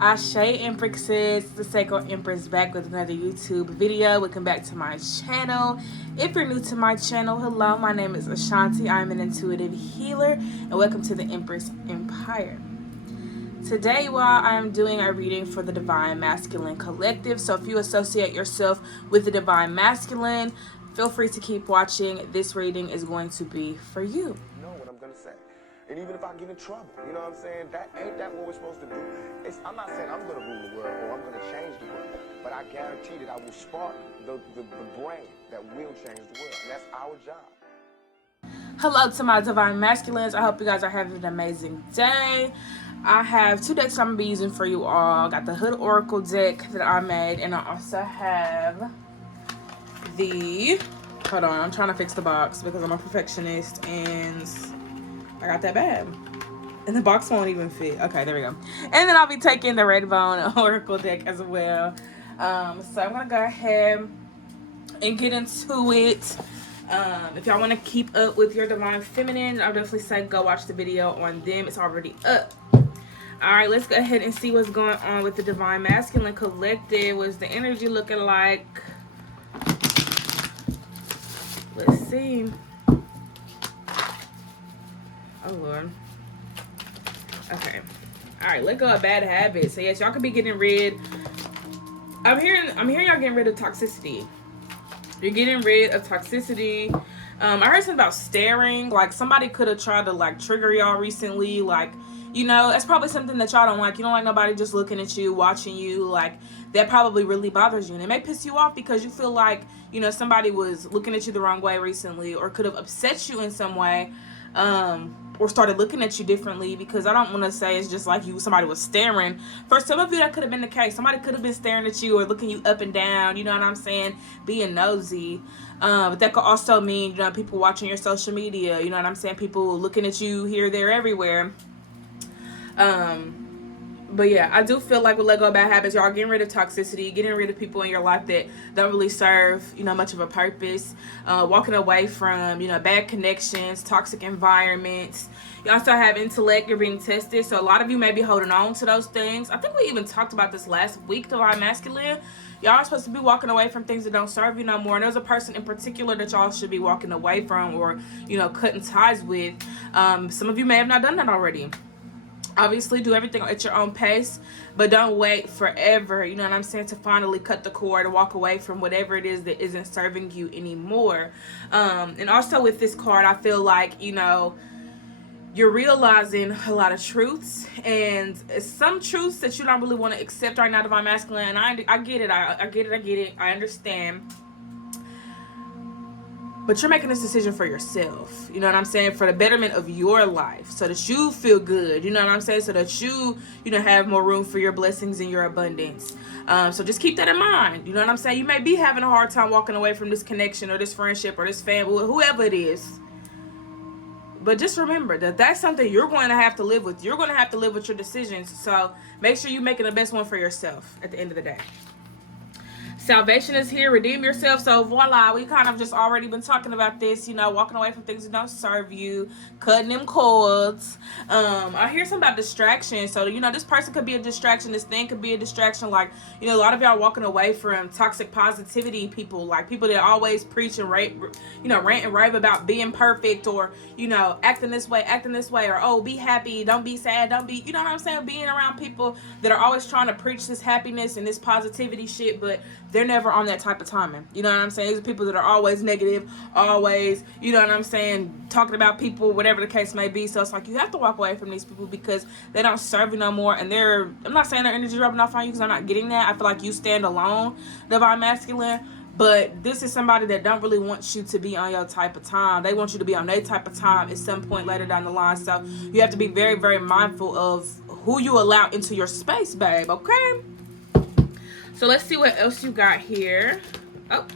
Ashe Empresses, the Sacred Empress, back with another YouTube video. Welcome back to my channel. If you're new to my channel, hello, my name is Ashanti. I'm an intuitive healer, and welcome to the Empress Empire. Today, while I'm doing a reading for the Divine Masculine Collective, so if you associate yourself with the Divine Masculine, feel free to keep watching. This reading is going to be for you. Know what I'm gonna say. And even if I get in trouble, you know what I'm saying? That ain't that what we're supposed to do. I'm not saying I'm gonna rule the world or I'm gonna change the world, but I guarantee that I will spark the brain that will change the world. And that's our job. Hello to my Divine Masculines. I hope you guys are having an amazing day. I have two decks I'm gonna be using for you all. I got the Hood Oracle deck that I made, and I also have the, hold on, I'm trying to fix the box because I'm a perfectionist and I got that bad. And the box won't even fit. Okay, there we go. And then I'll be taking the Redbone Oracle deck as well. So I'm gonna go ahead and get into it. If y'all want to keep up with your Divine Feminine, I'll definitely say go watch the video on them. It's already up. Alright, let's go ahead and see what's going on with the Divine Masculine Collective. What's the energy looking like? Let's see. Oh Lord. Okay. Alright, let go of bad habits. So yes, y'all could be getting rid. I'm hearing y'all getting rid of toxicity. You're getting rid of toxicity. I heard something about staring. Like somebody could have tried to like trigger y'all recently. Like, you know, that's probably something that y'all don't like. You don't like nobody just looking at you, watching you. Like that probably really bothers you. And it may piss you off because you feel like, you know, somebody was looking at you the wrong way recently or could have upset you in some way. Or started looking at you differently, because I don't want to say it's just like somebody was staring. For some of you, that could have been the case. Somebody could have been staring at you or looking you up and down, you know what I'm saying, being nosy. But that could also mean, you know, people watching your social media, you know what I'm saying, people looking at you here, there, everywhere. But yeah, I do feel like with let go of bad habits, y'all getting rid of toxicity, getting rid of people in your life that don't really serve, you know, much of a purpose, walking away from, you know, bad connections, toxic environments. You also have intellect, you're being tested. So a lot of you may be holding on to those things. I think we even talked about this last week, Divine Masculine. Y'all are supposed to be walking away from things that don't serve you no more. And there's a person in particular that y'all should be walking away from or, you know, cutting ties with. Some of you may have not done that already. Obviously, do everything at your own pace, but don't wait forever, you know what I'm saying, to finally cut the cord and walk away from whatever it is that isn't serving you anymore. And also with this card, I feel like, you know, you're realizing a lot of truths, and some truths that you don't really want to accept right now, Divine Masculine. And I get it. I get it. I understand. But you're making this decision for yourself, you know what I'm saying, for the betterment of your life, so that you feel good, you know what I'm saying, so that you know, have more room for your blessings and your abundance. So just keep that in mind, you know what I'm saying. You may be having a hard time walking away from this connection or this friendship or this family, whoever it is. But just remember that that's something you're going to have to live with. You're going to have to live with your decisions. So make sure you're making the best one for yourself at the end of the day. Salvation is here. Redeem yourself. So voila, we kind of just already been talking about this, you know, walking away from things that don't serve you, cutting them cords. I hear something about distraction. So, you know, this person could be a distraction. This thing could be a distraction. Like, you know, a lot of y'all walking away from toxic positivity people, like people that always preach and rant and rave about being perfect, or, you know, acting this way, or, oh, be happy, don't be sad, don't be, you know what I'm saying, being around people that are always trying to preach this happiness and this positivity shit, but they're never on that type of timing. You know what I'm saying? These are people that are always negative, always, you know what I'm saying, talking about people, whatever the case may be. So it's like you have to walk away from these people because they don't serve you no more. And I'm not saying their energy rubbing off on you, because I'm not getting that. I feel like you stand alone, Divine Masculine. But this is somebody that don't really want you to be on your type of time. They want you to be on their type of time at some point later down the line. So you have to be very, very mindful of who you allow into your space, babe, okay? So let's see what else you got here. Oh.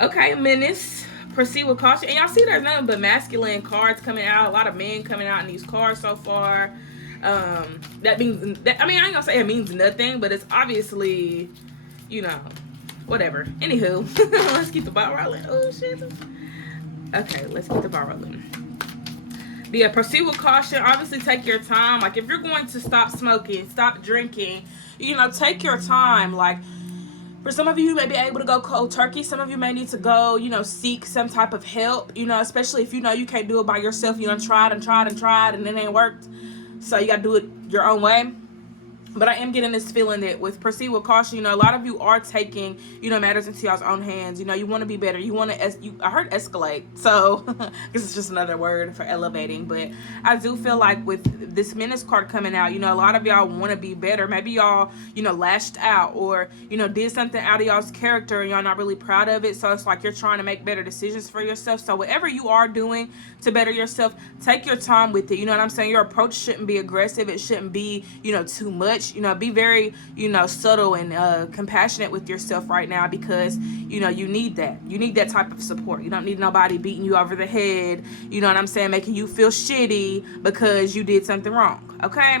Okay, Menace. Proceed with caution. And y'all see there's nothing but masculine cards coming out. A lot of men coming out in these cards so far. That means, I ain't gonna say it means nothing, but it's obviously, you know, whatever. Anywho, let's keep the ball rolling. Oh, shit. Okay, let's keep the ball rolling. But yeah, proceed with caution. Obviously, take your time. Like, if you're going to stop smoking, stop drinking, take your time. Like, for some of you, you may be able to go cold turkey. Some of you may need to go, seek some type of help, especially if you know you can't do it by yourself. Tried and it ain't worked. So you got to do it your own way. But I am getting this feeling that with proceed with caution, a lot of you are taking, matters into y'all's own hands. You want to be better. You want to, I heard escalate. So, this is just another word for elevating. But I do feel like with this Menace card coming out, a lot of y'all want to be better. Maybe y'all, lashed out or, did something out of y'all's character and y'all not really proud of it. So, it's like you're trying to make better decisions for yourself. So, whatever you are doing to better yourself, take your time with it. You know what I'm saying? Your approach shouldn't be aggressive. It shouldn't be, too much. Be very, subtle and compassionate with yourself right now because, you need that. You need that type of support. You don't need nobody beating you over the head, you know what I'm saying, making you feel shitty because you did something wrong, okay?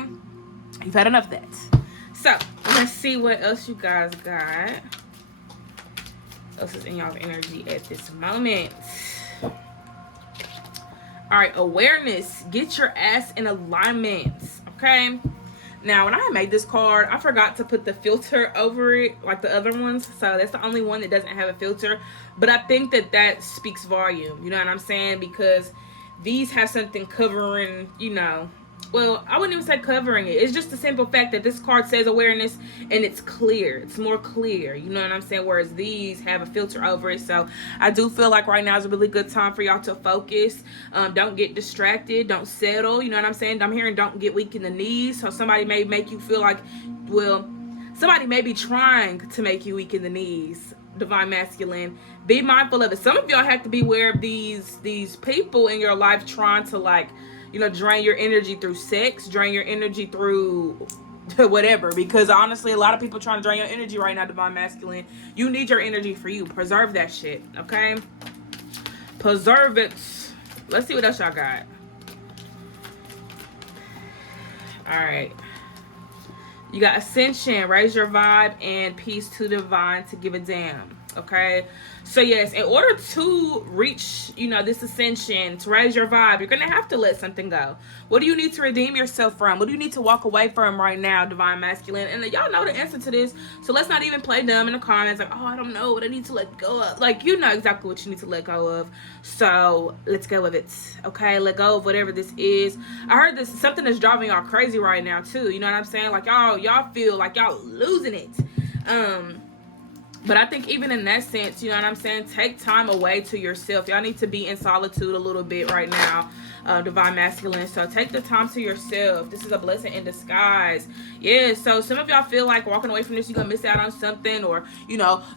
You've had enough of that. So, let's see what else you guys got. What else is in y'all's energy at this moment? All right, awareness. Get your ass in alignment, okay? Now, when I made this card, I forgot to put the filter over it like the other ones. So that's the only one that doesn't have a filter. But I think that speaks volume. You know what I'm saying? Because these have something covering, well, I wouldn't even say covering it. It's just the simple fact that this card says awareness and it's clear. It's more clear. You know what I'm saying? Whereas these have a filter over it. So I do feel like right now is a really good time for y'all to focus. Don't get distracted. Don't settle. You know what I'm saying? I'm hearing don't get weak in the knees. So somebody may make you feel like, well, somebody may be trying to make you weak in the knees. Divine Masculine. Be mindful of it. Some of y'all have to be aware of these people in your life trying to drain your energy through sex, drain your energy through whatever. Because honestly, a lot of people trying to drain your energy right now, Divine Masculine. You need your energy for you. Preserve that shit, okay? Preserve it. Let's see what else y'all got. All right. You got Ascension, raise your vibe, and peace to divine to give a damn. Okay, so yes, in order to reach, this ascension, to raise your vibe, you're gonna have to let something go. What do you need to redeem yourself from? What do you need to walk away from right now, Divine Masculine? And y'all know the answer to this, so let's not even play dumb in the comments like, oh, I don't know what I need to let go of. Like, you know exactly what you need to let go of. So let's go with it. Okay, let go of whatever this is. I heard this something that's driving y'all crazy right now too. You know what I'm saying? Like y'all feel like y'all losing it. But I think even in that sense, you know what I'm saying? Take time away to yourself. Y'all need to be in solitude a little bit right now, Divine Masculine. So take the time to yourself. This is a blessing in disguise. Yeah, so some of y'all feel like walking away from this, you're going to miss out on something. Or,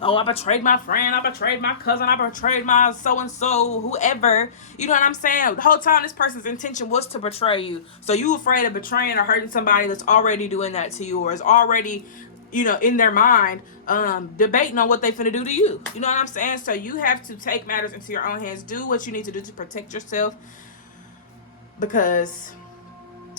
oh, I betrayed my friend. I betrayed my cousin. I betrayed my so-and-so, whoever. You know what I'm saying? The whole time this person's intention was to betray you. So you afraid of betraying or hurting somebody that's already doing that to you or is already in their mind, debating on what they finna do to you. You know what I'm saying? So you have to take matters into your own hands. Do what you need to do to protect yourself because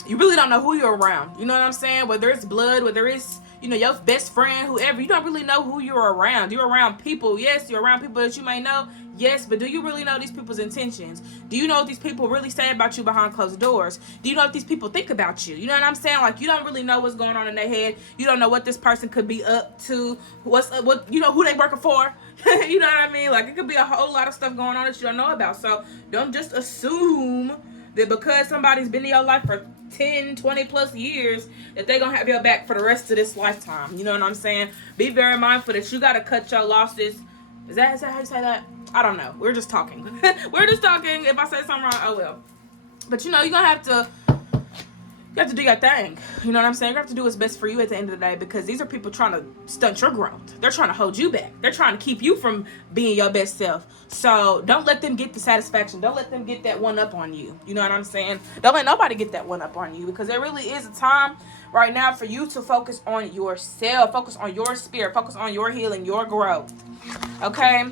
you really don't know who you're around. You know what I'm saying? Whether it's blood, whether it's, your best friend, whoever, you don't really know who you're around. You're around people. Yes, you're around people that you may know. Yes, but do you really know these people's intentions? Do you know what these people really say about you behind closed doors? Do you know what these people think about you? You know what I'm saying? Like, you don't really know what's going on in their head. You don't know what this person could be up to. Who they working for. You know what I mean? Like, it could be a whole lot of stuff going on that you don't know about. So don't just assume that because somebody's been in your life for 10, 20 plus years that they're going to have your back for the rest of this lifetime. You know what I'm saying? Be very mindful that you got to cut your losses. Is that how you say that? I don't know. We're just talking. We're just talking. If I say something wrong, oh well. But you're going to have to do your thing. You know what I'm saying? You have to do what's best for you at the end of the day because these are people trying to stunt your growth. They're trying to hold you back. They're trying to keep you from being your best self. So don't let them get the satisfaction. Don't let them get that one up on you. You know what I'm saying? Don't let nobody get that one up on you because there really is a time right now for you to focus on yourself. Focus on your spirit. Focus on your healing, your growth. Okay?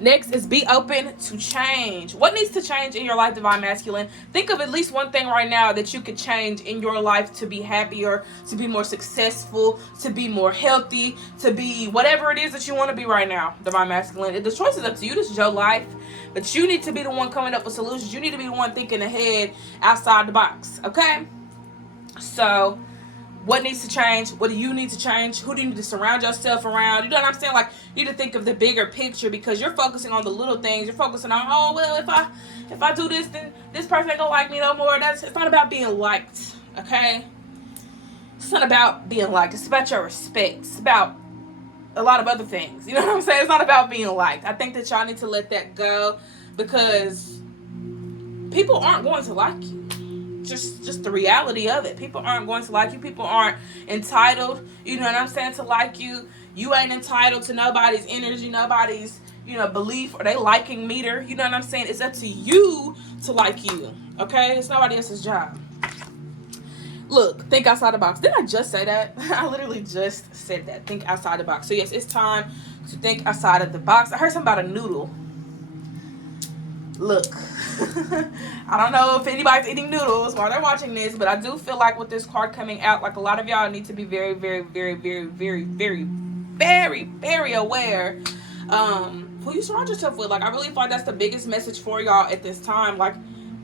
Next is be open to change. What needs to change in your life, Divine Masculine? Think of at least one thing right now that you could change in your life to be happier, to be more successful, to be more healthy, to be whatever it is that you want to be right now, Divine Masculine. The choice is up to you. This is your life. But you need to be the one coming up with solutions. You need to be the one thinking ahead outside the box. Okay? So what needs to change? What do you need to change? Who do you need to surround yourself around? You know what I'm saying? Like, you need to think of the bigger picture, because you're focusing on the little things. You're focusing on, oh well, if I do this, then this person ain't gonna like me no more. It's not about being liked, okay? It's not about being liked. It's about your respect. It's about a lot of other things. You know what I'm saying? It's not about being liked. I think that y'all need to let that go, because people aren't going to like you. Just the reality of it. People aren't going to like you. People aren't entitled, you know what I'm saying, to like you. You ain't entitled to nobody's energy, nobody's, belief or they liking meter. You know what I'm saying? It's up to you to like you. Okay? It's nobody else's job. Look, think outside the box. Didn't I just say that? I literally just said that. Think outside the box. So yes, it's time to think outside of the box. I heard something about a noodle. Look, I don't know if anybody's eating noodles while they're watching this, but I do feel like with this card coming out, like, a lot of y'all need to be very, very, very, very, very, very, very, very aware who you surround yourself with. Like, I really feel like that's the biggest message for y'all at this time. Like,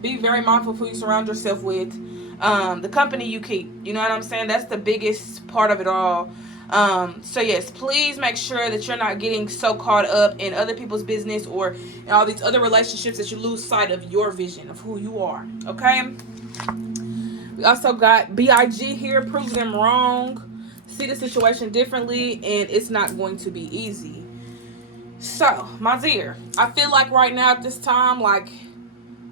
be very mindful of who you surround yourself with, the company you keep. You know what I'm saying? That's the biggest part of it all. So yes, please make sure that you're not getting so caught up in other people's business or in all these other relationships that you lose sight of your vision of who you are. Okay. We also got BIG here. Prove them wrong. See the situation differently, and it's not going to be easy. So, my dear, I feel like right now at this time, like,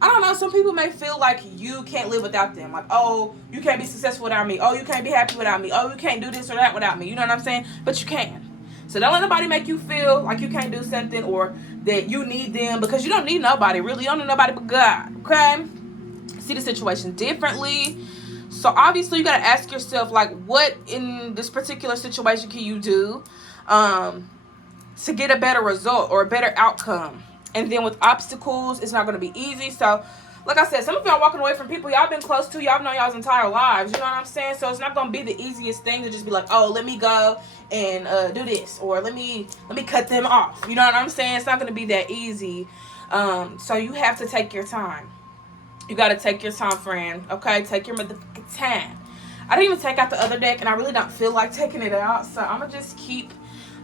I don't know, some people may feel like you can't live without them. Like, oh, you can't be successful without me. Oh, you can't be happy without me. Oh, you can't do this or that without me. You know what I'm saying? But you can. So don't let nobody make you feel like you can't do something or that you need them, because you don't need nobody. Really, you don't need nobody but God. Okay? See the situation differently. So obviously you got to ask yourself, like, what in this particular situation can you do to get a better result or a better outcome? And then with obstacles, it's not going to be easy. So, like I said, some of y'all walking away from people y'all been close to. Y'all know y'all's entire lives. You know what I'm saying? So it's not going to be the easiest thing to just be like, oh, let me go and do this, or let me cut them off. You know what I'm saying? It's not going to be that easy. So you have to take your time. You got to take your time, friend. Okay? Take your motherfucking time. I didn't even take out the other deck, and I really don't feel like taking it out. So I'm going to just keep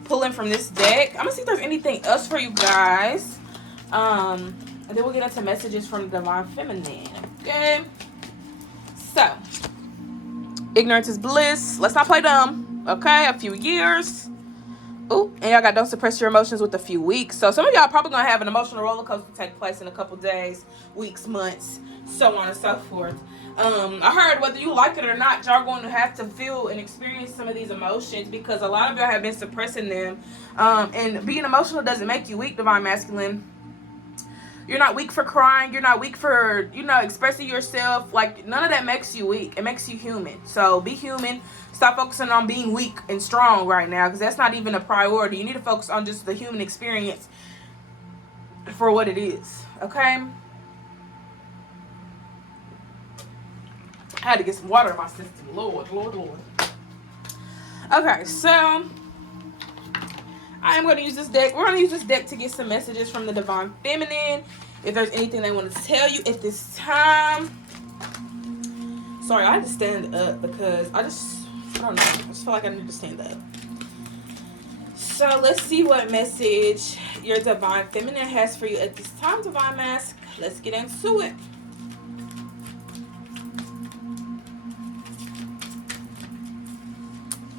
pulling from this deck. I'm going to see if there's anything else for you guys. And then we'll get into messages from the Divine Feminine. Okay. So, ignorance is bliss. Let's not play dumb. Okay. A few years. Ooh, and y'all got don't suppress your emotions with a few weeks. So some of y'all probably gonna have an emotional roller coaster take place in a couple days, weeks, months, so on and so forth. I heard whether you like it or not, y'all going to have to feel and experience some of these emotions, because a lot of y'all have been suppressing them. And being emotional doesn't make you weak, Divine Masculine. You're not weak for crying. You're not weak for, expressing yourself. Like, none of that makes you weak. It makes you human. So be human. Stop focusing on being weak and strong right now, because that's not even a priority. You need to focus on just the human experience for what it is. Okay? I had to get some water in my system. Lord, Lord, Lord. Okay, so I am going to use this deck. We're going to use this deck to get some messages from the Divine Feminine. If there's anything they want to tell you at this time. Sorry, I had to stand up because I don't know. I just feel like I need to stand up. So let's see what message your Divine Feminine has for you at this time, Divine Mask. Let's get into it.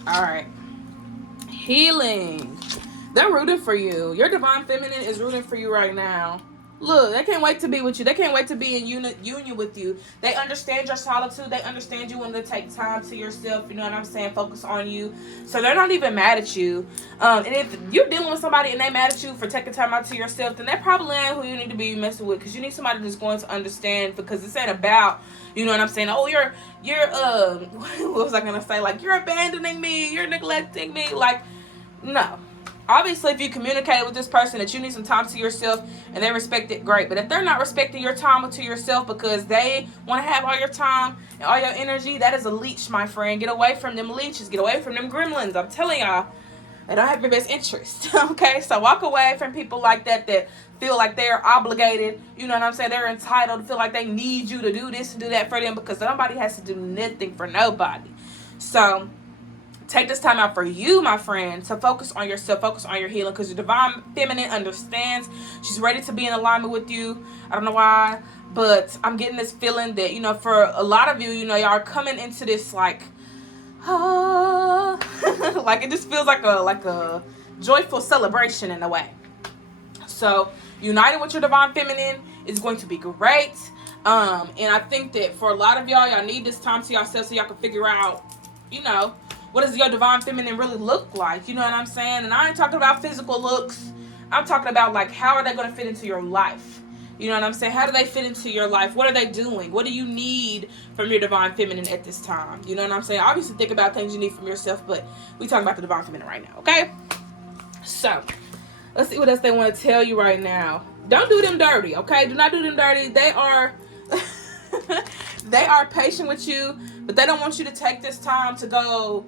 All right. Healing. They're rooting for you. Your Divine Feminine is rooting for you right now. Look, they can't wait to be with you. They can't wait to be in union with you. They understand your solitude. They understand you want to take time to yourself. You know what I'm saying? Focus on you. So they're not even mad at you. And if you're dealing with somebody and they mad at you for taking time out to yourself, then that probably ain't who you need to be messing with. Because you need somebody that's going to understand. Because this ain't about, you know what I'm saying? Oh, you're what was I going to say? Like, you're abandoning me. You're neglecting me. Like, no. Obviously, if you communicate with this person that you need some time to yourself and they respect it, great. But if they're not respecting your time to yourself because they want to have all your time and all your energy, that is a leech, my friend. Get away from them leeches. Get away from them gremlins. I'm telling y'all, they don't have your best interest. Okay, so walk away from people like that feel like they're obligated. You know what I'm saying? They're entitled, feel like they need you to do this and do that for them, because somebody has to do nothing for nobody. So take this time out for you, my friend, to focus on yourself, focus on your healing, because your divine feminine understands. She's ready to be in alignment with you. I don't know why, but I'm getting this feeling that, you know, for a lot of you, you know, y'all are coming into this like, like it just feels like a joyful celebration in a way. So uniting with your divine feminine is going to be great. And I think that for a lot of y'all need this time to yourself so y'all can figure out, you know, what does your divine feminine really look like? You know what I'm saying? And I ain't talking about physical looks. I'm talking about, like, how are they going to fit into your life? You know what I'm saying? How do they fit into your life? What are they doing? What do you need from your divine feminine at this time? You know what I'm saying? Obviously, think about things you need from yourself, but we talking about the divine feminine right now, okay? So, let's see what else they want to tell you right now. Don't do them dirty, okay? Do not do them dirty. They are they are patient with you, but they don't want you to take this time to go,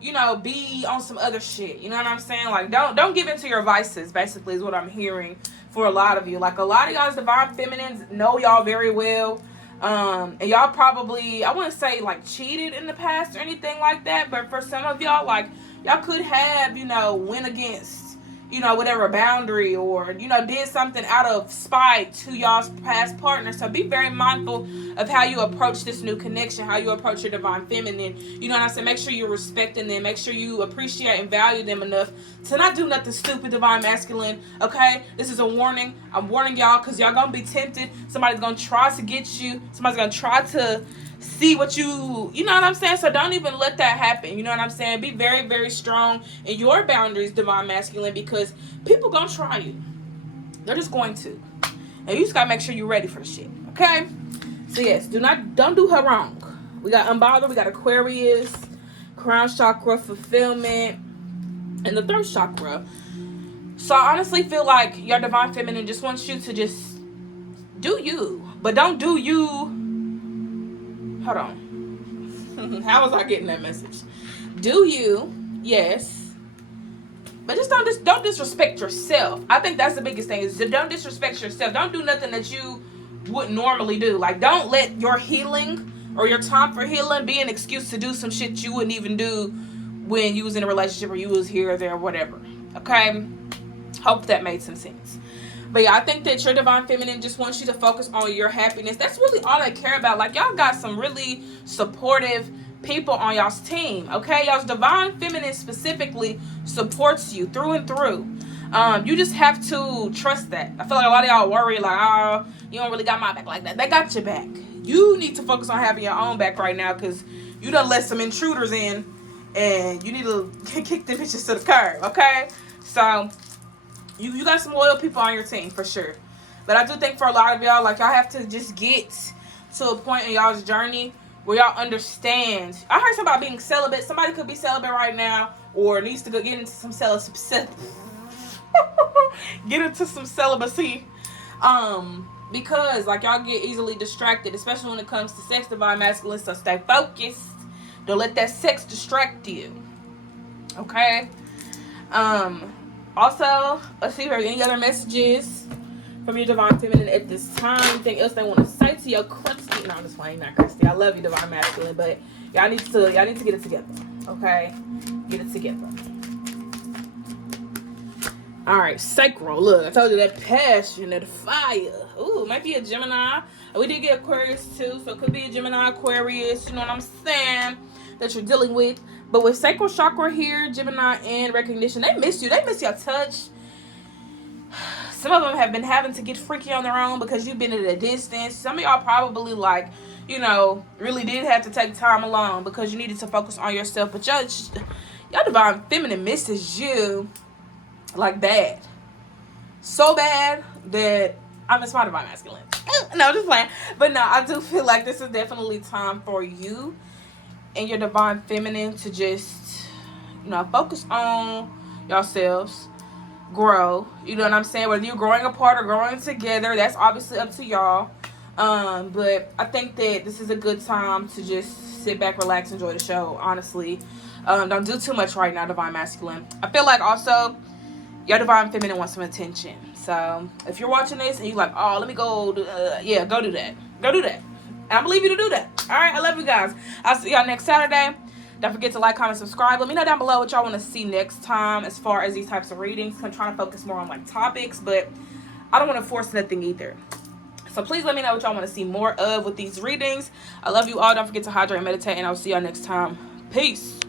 you know, be on some other shit. You know what I'm saying? Like, don't give in to your vices, basically, is what I'm hearing for a lot of you. Like, a lot of y'all's divine feminines know y'all very well. And y'all probably, I wouldn't say, like, cheated in the past or anything like that, but for some of y'all, like, y'all could have, you know, went against, you know, whatever boundary, or, you know, did something out of spite to y'all's past partner. So be very mindful of how you approach this new connection, how you approach your divine feminine. You know what I'm saying? Make sure you're respecting them. Make sure you appreciate and value them enough to not do nothing stupid, divine masculine. Okay? This is a warning. I'm warning y'all, because y'all gonna be tempted. Somebody's gonna try to get you. Somebody's gonna try to see what you know what I'm saying? So don't even let that happen. You know what I'm saying? Be very, very strong in your boundaries, divine masculine, because people gonna try you. They're just going to. And you just gotta make sure you're ready for the shit. Okay? So yes, don't do her wrong. We got Unbothered, we got Aquarius, Crown Chakra, Fulfillment, and the third chakra. So I honestly feel like your divine feminine just wants you to just do you. But don't do you. Hold on. How was I getting that message? Do you, yes, but just don't disrespect yourself. I think that's the biggest thing, is don't disrespect yourself. Don't do nothing that you wouldn't normally do. Like, don't let your healing or your time for healing be an excuse to do some shit you wouldn't even do when you was in a relationship, or you was here or there or whatever. Okay? Hope that made some sense. But yeah, I think that your divine feminine just wants you to focus on your happiness. That's really all they care about. Like, y'all got some really supportive people on y'all's team. Okay? Y'all's divine feminine specifically supports you through and through. You just have to trust that. I feel like a lot of y'all worry, like, oh, you don't really got my back like that. They got your back. You need to focus on having your own back right now, because you done let some intruders in, and you need to kick them bitches to the curb. Okay? So you got some loyal people on your team for sure. But I do think for a lot of y'all, like, y'all have to just get to a point in y'all's journey where y'all understand. I heard something about being celibate. Somebody could be celibate right now, or needs to go get into some get into some celibacy. Because, like, y'all get easily distracted, especially when it comes to sex, divine masculine. So stay focused. Don't let that sex distract you. Okay? Also, let's see if there are any other messages from your divine feminine at this time. Anything else they want to say to your Christy? No, I'm just playing, not Christy. I love you, divine masculine, but y'all need to get it together. Okay? Get it together. Alright, sacral. Look, I told you that passion, that fire. Ooh, might be a Gemini. We did get Aquarius too, so it could be a Gemini, Aquarius, you know what I'm saying, that you're dealing with. But with sacral chakra here, Gemini and recognition, they miss you. They miss your touch. Some of them have been having to get freaky on their own because you've been at a distance. Some of y'all probably, like, you know, really did have to take time alone because you needed to focus on yourself. But your divine feminine misses you like bad. So bad that I miss my divine masculine. No, just playing. But no, I do feel like this is definitely time for you and your divine feminine to just, you know, focus on yourselves. grow. You know what I'm saying? Whether you're growing apart or growing together, that's obviously up to y'all. But I think that this is a good time to just sit back, relax, enjoy the show. Honestly, don't do too much right now, Divine Masculine. I feel like also your Divine Feminine wants some attention. So if you're watching this and you're like, oh, let me go, yeah, go do that. Go do that. And I believe you to do that. All right, I love you guys. I'll see y'all next Saturday. Don't forget to like, comment, subscribe. Let me know down below what y'all want to see next time as far as these types of readings. I'm trying to focus more on like topics, but I don't want to force nothing either. So please let me know what y'all want to see more of with these readings. I love you all. Don't forget to hydrate and meditate, and I'll see y'all next time. Peace.